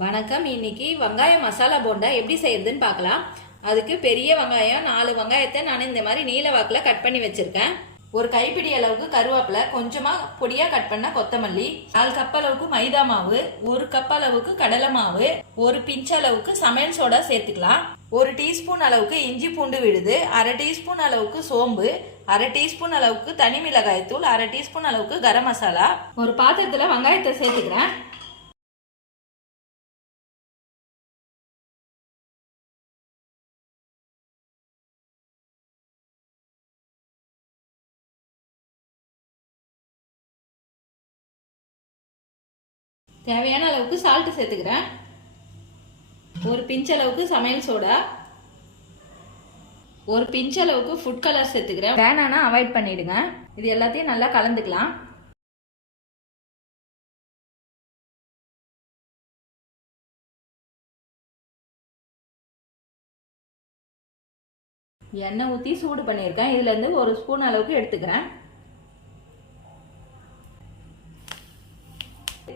வணக்கம். இன்னைக்கு வெங்காய மசாலா போண்டா எப்படி செய்யறதுன்னு பார்க்கலாம். அதுக்கு பெரிய வெங்காயம் நாலு வெங்காயத்தை நான் இந்த மாதிரி நீல வாக்குல கட் பண்ணி வச்சிருக்கேன். ஒரு கைப்பிடி அளவுக்கு கருவேப்பிலை கொஞ்சமா பொடியா கட் பண்ண கொத்தமல்லி நாலு கப் அளவுக்கு மைதா மாவு ஒரு கப் அளவுக்கு கடலை மாவு ஒரு பிஞ்ச் அளவுக்கு சமையல் சோடா சேர்த்துக்கலாம். ஒரு டீஸ்பூன் அளவுக்கு இஞ்சி பூண்டு விழுது அரை டீஸ்பூன் அளவுக்கு சோம்பு அரை டீஸ்பூன் அளவுக்கு தனி மிளகாய் தூள் அரை டீஸ்பூன் அளவுக்கு கரம் மசாலா. ஒரு பாத்திரத்துல வெங்காயத்தை சேர்த்துக்கிறேன். தேவையான அளவுக்கு சால்ட்டு சேர்த்துக்கிறேன். ஒரு பிஞ்ச் அளவுக்கு சமையல் சோடா. ஒரு பிஞ்ச் அளவுக்கு ஃபுட் கலர் சேர்த்துக்கிறேன். வேணான்னா அவாய்ட் பண்ணிடுங்க. இது எல்லாத்தையும் நல்லா கலந்துக்கலாம். எண்ணெய் ஊற்றி சூடு பண்ணியிருக்கேன். இதுலேருந்து ஒரு ஸ்பூன் அளவுக்கு எடுத்துக்கிறேன்.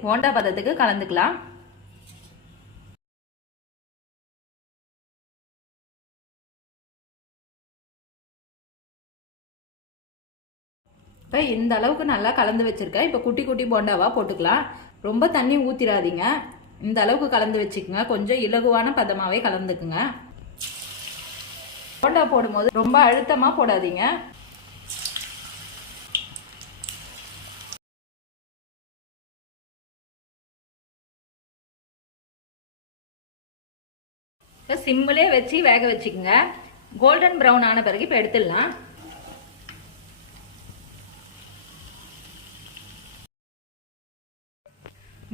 போண்டா பதத்துக்கு கலந்துக்கலாம். இப்போ இந்த அளவுக்கு நல்லா கலந்து வச்சிருக்கேன். இப்போ குட்டி குட்டி போண்டாவா போட்டுக்கலாம். ரொம்ப தண்ணி ஊற்றிடாதீங்க இந்த அளவுக்கு கலந்து வச்சுக்கோங்க. கொஞ்சம் இலகுவான பதமாகவே கலந்துக்குங்க. போண்டா போடும்போது ரொம்ப அழுத்தமாக போடாதீங்க. இப்போ சிம்மிலே வச்சு வேக வச்சுக்கோங்க. கோல்டன் ப்ரௌன் ஆன பிறகு இப்போ எடுத்துடலாம்.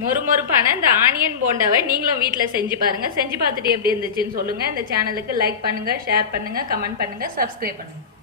மொறுமொறுப்பான இந்த ஆனியன் போண்டாவை நீங்களும் வீட்டில் செஞ்சு பாருங்கள் செஞ்சு பார்த்துட்டு எப்படி இருந்துச்சுன்னு சொல்லுங்கள் இந்த சேனலுக்கு லைக் பண்ணுங்கள் ஷேர் பண்ணுங்கள் கமெண்ட் பண்ணுங்கள் சப்ஸ்கிரைப் பண்ணுங்கள்